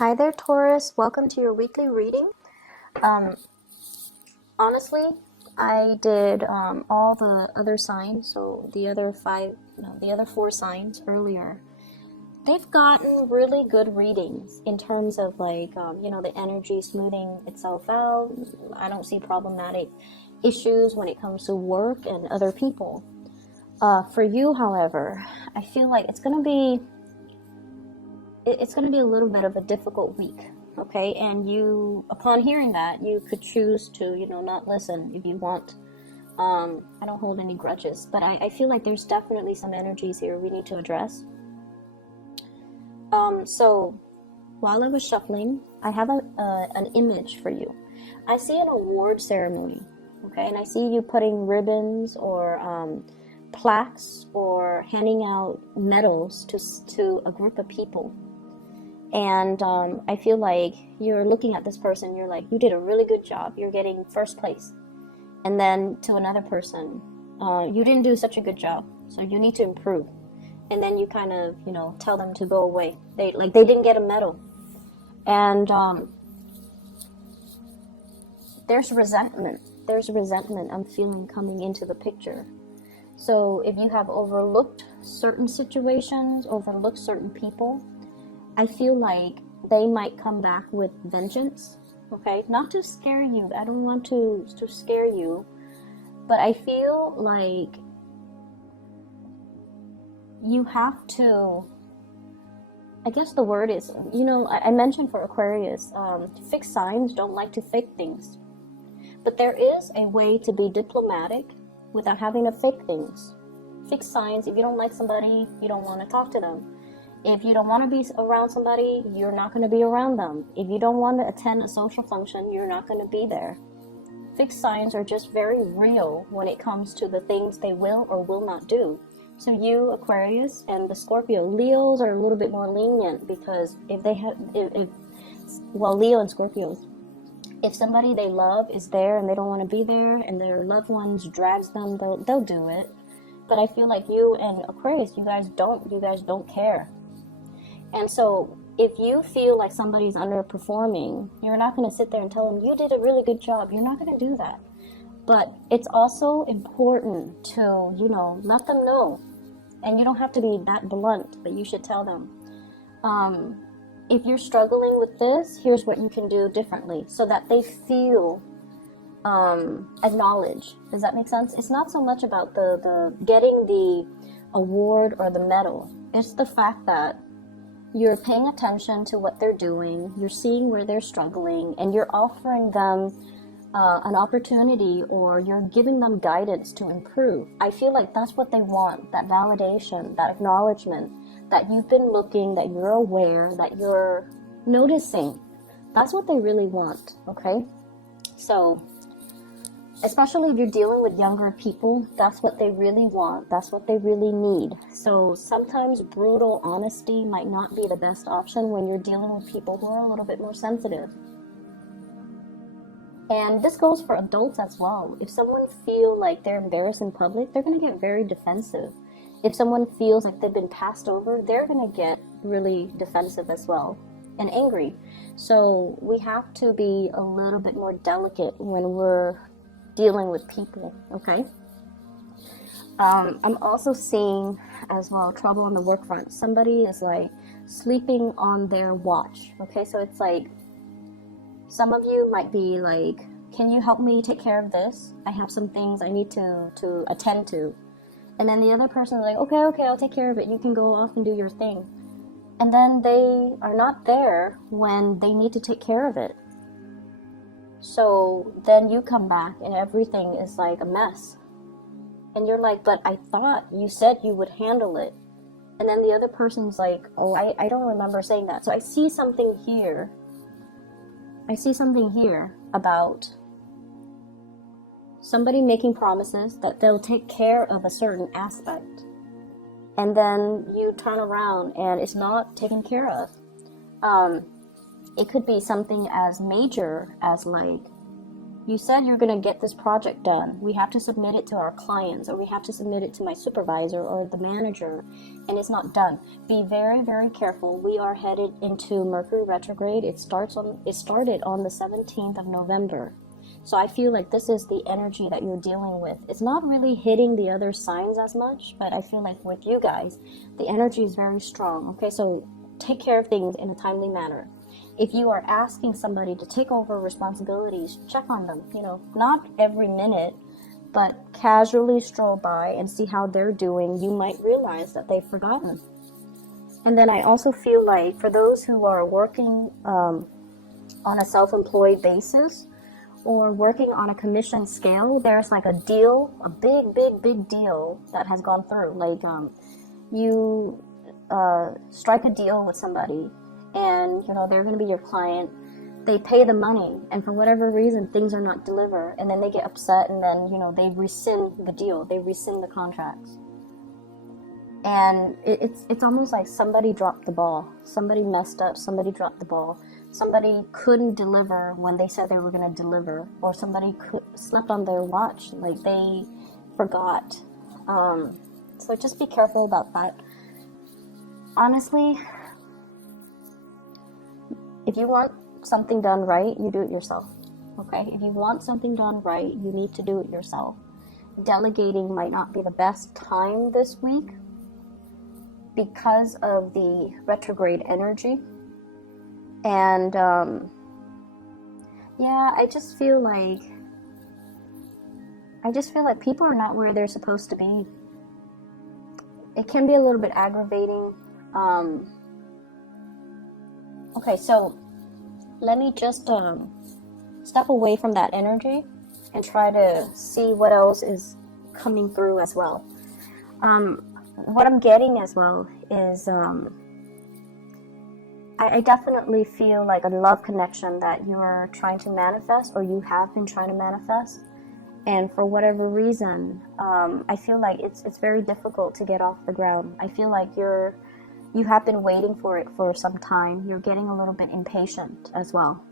Hi there, Taurus. Welcome to your weekly reading. Um, Honestly, I did all the other signs, so the other the other four signs earlier. They've gotten really good readings in terms of the energy smoothing itself out. I don't see problematic issues when it comes to work and other people. For you, however, I feel like it's going to be a little bit of a difficult week, okay? And you, upon hearing that, you could choose to, not listen if you want. I don't hold any grudges, but I feel like there's definitely some energies here we need to address. So while I was shuffling, I have an image for you. I see an award ceremony, okay? And I see you putting ribbons or plaques or handing out medals to a group of people. And I feel like you're looking at this person, you're like, you did a really good job, you're getting first place. And then to another person, you didn't do such a good job, so you need to improve. And then you kind of, tell them to go away. They didn't get a medal. And there's resentment. There's resentment I'm feeling coming into the picture. So if you have overlooked certain situations, overlooked certain people, I feel like they might come back with vengeance, okay? Not to scare you. I don't want to scare you, but I feel like you have to, I guess the word is, I mentioned for Aquarius, fixed signs don't like to fake things. But there is a way to be diplomatic without having to fake things. Fixed signs, if you don't like somebody, you don't want to talk to them. If you don't want to be around somebody, you're not going to be around them. If you don't want to attend a social function, you're not going to be there. Fixed signs are just very real when it comes to the things they will or will not do. So you, Aquarius, and the Scorpio, Leos are a little bit more lenient because Leo and Scorpios, if somebody they love is there and they don't want to be there and their loved ones drags them, they'll do it. But I feel like you and Aquarius, you guys don't care. And so if you feel like somebody's underperforming, you're not going to sit there and tell them, you did a really good job. You're not going to do that. But it's also important to, let them know. And you don't have to be that blunt, but you should tell them. If you're struggling with this, here's what you can do differently so that they feel acknowledged. Does that make sense? It's not so much about the getting the award or the medal. It's the fact that you're paying attention to what they're doing, you're seeing where they're struggling, and you're offering them an opportunity, or you're giving them guidance to improve. I feel like that's what they want, that validation, that acknowledgement, that you've been looking, that you're aware, that you're noticing. That's what they really want, okay? So, especially if you're dealing with younger people, that's what they really want. That's what they really need. So sometimes brutal honesty might not be the best option when you're dealing with people who are a little bit more sensitive. And this goes for adults as well. If someone feels like they're embarrassed in public, they're going to get very defensive. If someone feels like they've been passed over, they're going to get really defensive as well and angry. So we have to be a little bit more delicate when we're dealing with people, okay? I'm also seeing as well trouble on the work front. Somebody is like sleeping on their watch, okay? So it's like some of you might be like, can you help me take care of this? I have some things I need to attend to. And then the other person is like, okay, I'll take care of it. You can go off and do your thing. And then they are not there when they need to take care of it. So then you come back and everything is like a mess. And you're like, but I thought you said you would handle it. And then the other person's like, oh, I don't remember saying that. So I see something here. About somebody making promises that they'll take care of a certain aspect. And then you turn around and it's not taken care of. It could be something as major as like You said you're going to get this project done. We have to submit it to our clients, or we have to submit it to my supervisor or the manager, and it's not done. Be very, very careful. We are headed into Mercury retrograde. It started on the 17th of November. So I feel like this is the energy that you're dealing with. It's not really hitting the other signs as much, but I feel like with you guys, the energy is very strong. Okay, so take care of things in a timely manner. If you are asking somebody to take over responsibilities, check on them. You know, not every minute, but casually stroll by and see how they're doing. You might realize that they've forgotten. And then I also feel like for those who are working on a self-employed basis or working on a commission scale, there's like a deal, a big deal that has gone through. Like you strike a deal with somebody, and you know they're going to be your client. They pay the money, and for whatever reason things are not delivered, and then they get upset, and then you know they rescind the deal, they rescind the contracts. And it's almost like somebody dropped the ball, somebody messed up, somebody dropped the ball, somebody couldn't deliver when they said they were going to deliver, or somebody slept on their watch, like they forgot. So just be careful about that. Honestly, if you want something done right, you do it yourself. Okay? If you want something done right, you need to do it yourself. Delegating might not be the best time this week because of the retrograde energy. And yeah, I just feel like people are not where they're supposed to be. It can be a little bit aggravating. Okay, so let me just step away from that energy and try to see what else is coming through as well. What I'm getting as well is I definitely feel like a love connection that you're trying to manifest, or you have been trying to manifest. And for whatever reason, I feel like it's very difficult to get off the ground. I feel like you have been waiting for it for some time. You're getting a little bit impatient as well.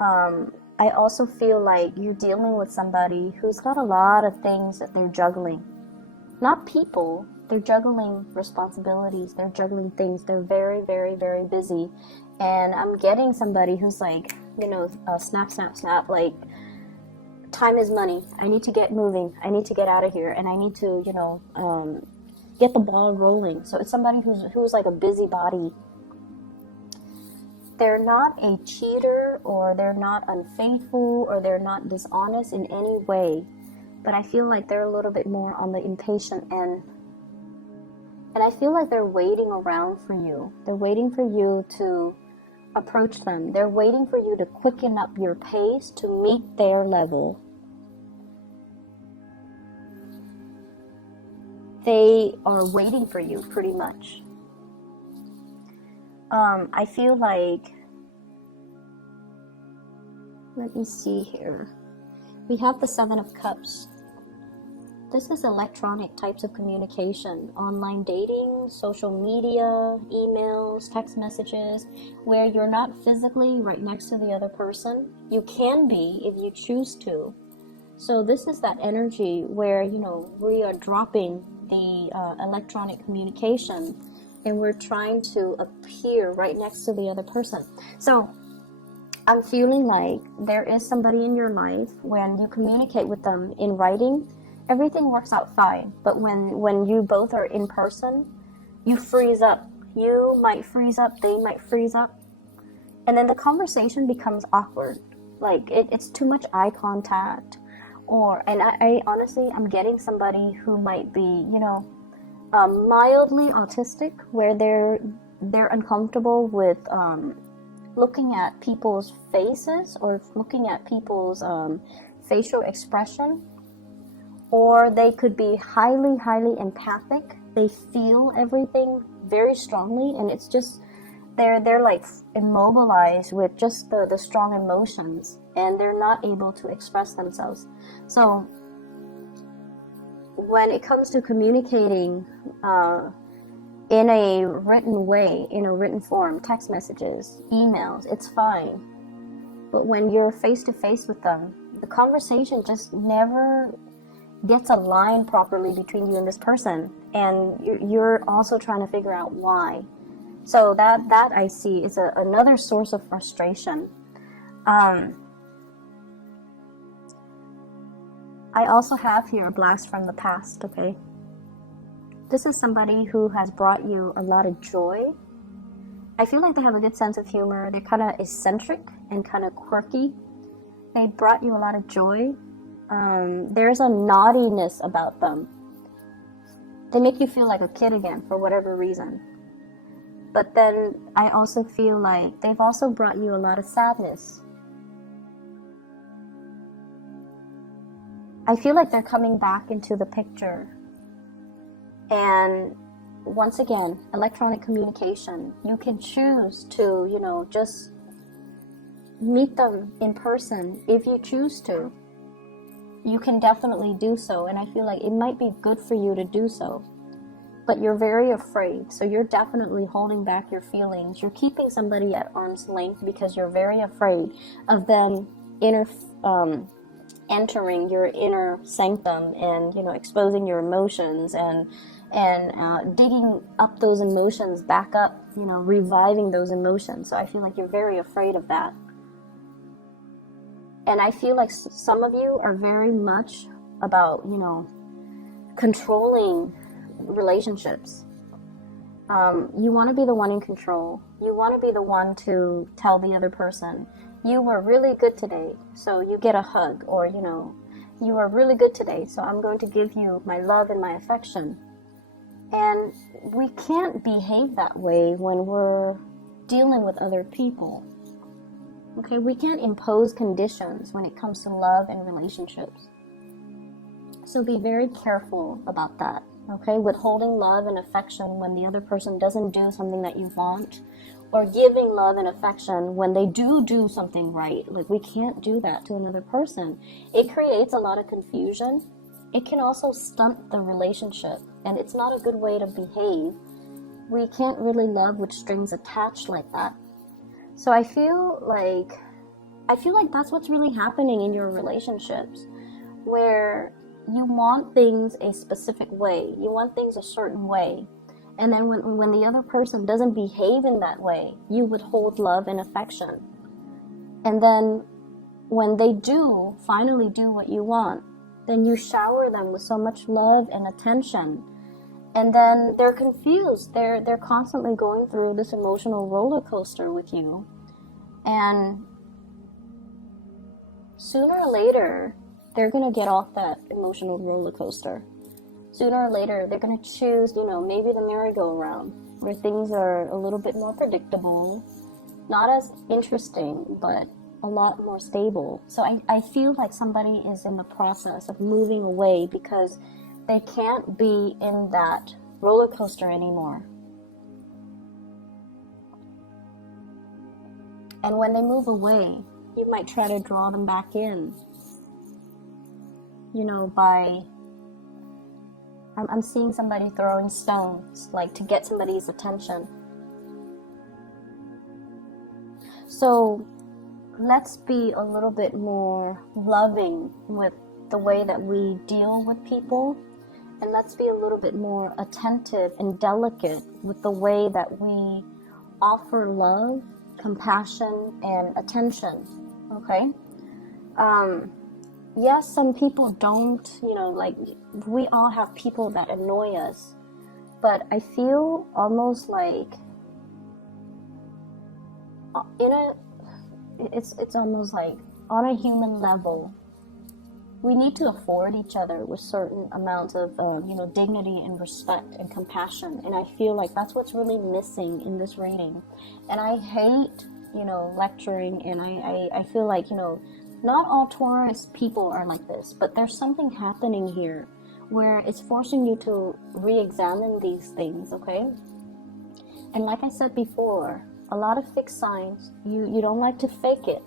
I also feel like you're dealing with somebody who's got a lot of things that they're juggling. Not people, they're juggling responsibilities, they're juggling things. They're very, very, very busy. And I'm getting somebody who's like, you know, snap, like, time is money. I need to get moving. I need to get out of here. And I need to, you know, get the ball rolling. So it's somebody who's like a busybody. They're not a cheater, or they're not unfaithful, or they're not dishonest in any way. But I feel like they're a little bit more on the impatient end. And I feel like they're waiting around for you. They're waiting for you to approach them. They're waiting for you to quicken up your pace to meet their level. They are waiting for you, pretty much. I feel like, let me see here. We have the Seven of Cups. This is electronic types of communication, online dating, social media, emails, text messages, where you're not physically right next to the other person. You can be if you choose to. So this is that energy where, you know, we are dropping the electronic communication and we're trying to appear right next to the other person. So I'm feeling like there is somebody in your life, when you communicate with them in writing, everything works out fine. But when you both are in person, you freeze up. You might freeze up, they might freeze up. And then the conversation becomes awkward. Like it's too much eye contact. And I honestly, I'm getting somebody who might be, you know, mildly autistic, where they're uncomfortable with looking at people's faces, or looking at people's facial expression. Or they could be highly, highly empathic. They feel everything very strongly, and it's just they're like immobilized with just the strong emotions, and they're not able to express themselves. So when it comes to communicating in a written way, in a written form, text messages, emails, it's fine. But when you're face to face with them, the conversation just never gets aligned properly between you and this person, and you're also trying to figure out why. So that I see is another source of frustration. I also have here a blast from the past, okay? This is somebody who has brought you a lot of joy. I feel like they have a good sense of humor. They're kind of eccentric and kind of quirky. They brought you a lot of joy. There's a naughtiness about them. They make you feel like a kid again for whatever reason. But then I also feel like they've also brought you a lot of sadness. I feel like they're coming back into the picture. And once again, electronic communication. You can choose to, just meet them in person if you choose to. You can definitely do so, and I feel like it might be good for you to do so. But you're very afraid, so you're definitely holding back your feelings. You're keeping somebody at arm's length because you're very afraid of them entering your inner sanctum and, exposing your emotions and digging up those emotions back up, reviving those emotions. So I feel like you're very afraid of that. And I feel like some of you are very much about, controlling relationships. You want to be the one in control. You want to be the one to tell the other person, you were really good today, so you get a hug. Or, you are really good today, so I'm going to give you my love and my affection. And we can't behave that way when we're dealing with other people. Okay, we can't impose conditions when it comes to love and relationships. So be very careful about that, okay? Withholding love and affection when the other person doesn't do something that you want, or giving love and affection when they do something right. Like, we can't do that to another person. It creates a lot of confusion. It can also stunt the relationship, and it's not a good way to behave. We can't really love with strings attached like that. So I feel like that's what's really happening in your relationships, where you want things a specific way, you want things a certain way, and then when the other person doesn't behave in that way, you withhold love and affection. And then when they do finally do what you want, then you shower them with so much love and attention. And then they're confused. They're constantly going through this emotional roller coaster with you. And sooner or later, they're going to get off that emotional roller coaster. Sooner or later, they're going to choose, maybe the merry-go-round, where things are a little bit more predictable, not as interesting, but a lot more stable. So I feel like somebody is in the process of moving away because they can't be in that roller coaster anymore. And when they move away, you might try to draw them back in, I'm seeing somebody throwing stones, like to get somebody's attention. So let's be a little bit more loving with the way that we deal with people. And let's be a little bit more attentive and delicate with the way that we offer love, compassion, and attention, okay? Yes, some people don't, we all have people that annoy us, but I feel almost like it's almost like on a human level, we need to afford each other with certain amounts of, dignity and respect and compassion. And I feel like that's what's really missing in this reading. And I hate, lecturing, and I feel like, not all Taurus people are like this, but there's something happening here where it's forcing you to re-examine these things, okay? And like I said before, a lot of fixed signs, you don't like to fake it.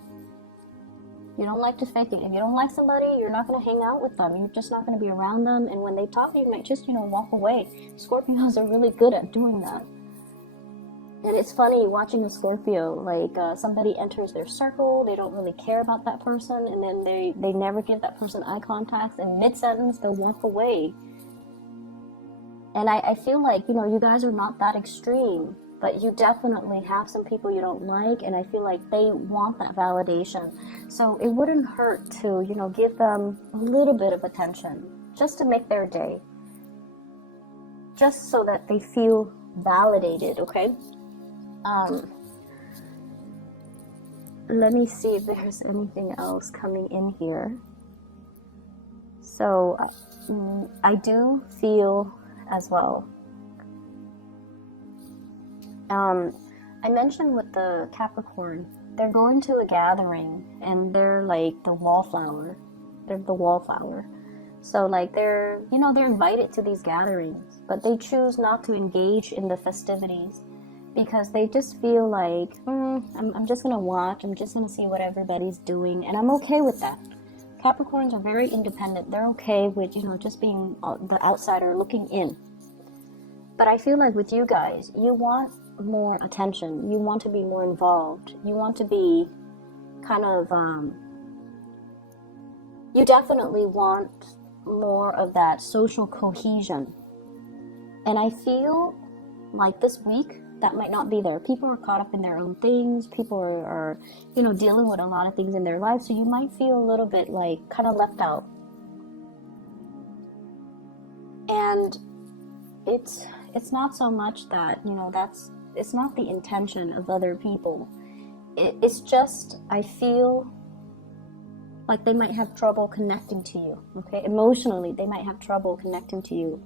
You don't like to fake it. If you don't like somebody, you're not going to hang out with them. You're just not going to be around them. And when they talk, you might just, walk away. Scorpios are really good at doing that. And it's funny watching a Scorpio, like somebody enters their circle, they don't really care about that person, and then they never give that person eye contact, and mid-sentence they'll walk away. And I feel like, you guys are not that extreme, but you definitely have some people you don't like, and I feel like they want that validation. So it wouldn't hurt to, give them a little bit of attention, just to make their day. Just so that they feel validated, okay? Let me see if there's anything else coming in here. So I do feel as well. I mentioned with the Capricorn, they're going to a gathering and they're like the wallflower. They're the wallflower. So like they're invited to these gatherings, but they choose not to engage in the festivities because they just feel like, I'm just going to watch, I'm just going to see what everybody's doing, and I'm okay with that. Capricorns are very independent. They're okay with, just being the outsider looking in. But I feel like with you guys, you want more attention. You want to be more involved. You want to be kind of, you definitely want more of that social cohesion. And I feel like this week, that might not be there. People are caught up in their own things. People are dealing with a lot of things in their life. So you might feel a little bit like kind of left out. And it's not so much that, it's not the intention of other people. It's just, I feel like they might have trouble connecting to you, okay? Emotionally, they might have trouble connecting to you.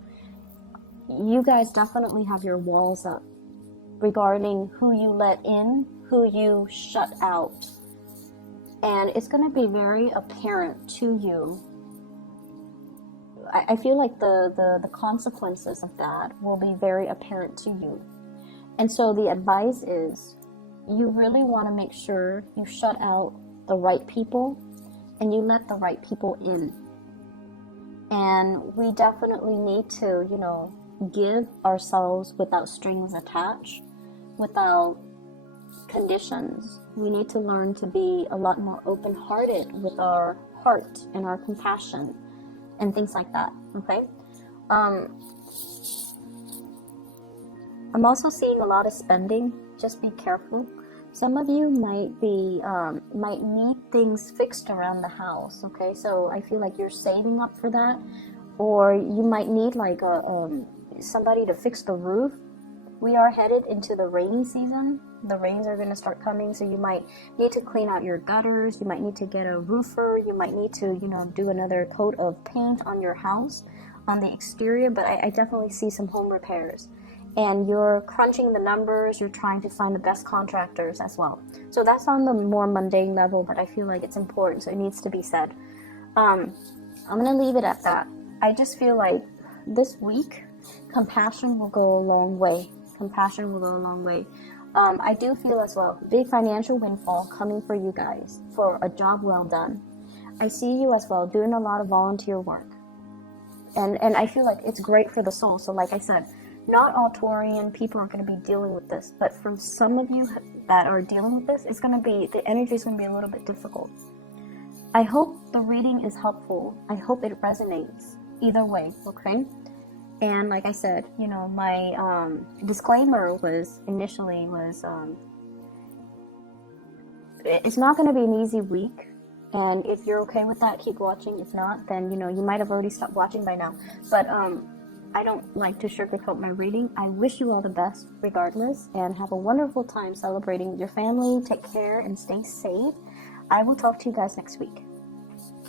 You guys definitely have your walls up regarding who you let in, who you shut out. And it's going to be very apparent to you. I feel like the consequences of that will be very apparent to you. And so the advice is, you really want to make sure you shut out the right people and you let the right people in. And we definitely need to, give ourselves without strings attached, without conditions. We need to learn to be a lot more open-hearted with our heart and our compassion and things like that, okay? I'm also seeing a lot of spending. Just be careful. Some of you might need things fixed around the house, okay? So I feel like you're saving up for that, or you might need like somebody to fix the roof. We are headed into the rainy season. The rains are going to start coming, so you might need to clean out your gutters. You might need to get a roofer. You might need to, do another coat of paint on your house, on the exterior. But I definitely see some home repairs. And you're crunching the numbers. You're trying to find the best contractors as well. So that's on the more mundane level, but I feel like it's important, so it needs to be said. I'm going to leave it at that. I just feel like this week, compassion will go a long way. Compassion will go a long way. I do feel as well, big financial windfall coming for you guys for a job well done. I see you as well doing a lot of volunteer work. And I feel like it's great for the soul. So like I said, not all Taurian people are going to be dealing with this. But for some of you that are dealing with this, the energy is going to be a little bit difficult. I hope the reading is helpful. I hope it resonates either way, okay? And like I said, my disclaimer was it's not going to be an easy week. And if you're okay with that, keep watching. If not, then, you might have already stopped watching by now. But I don't like to sugarcoat my reading. I wish you all the best regardless, and have a wonderful time celebrating with your family. Take care and stay safe. I will talk to you guys next week.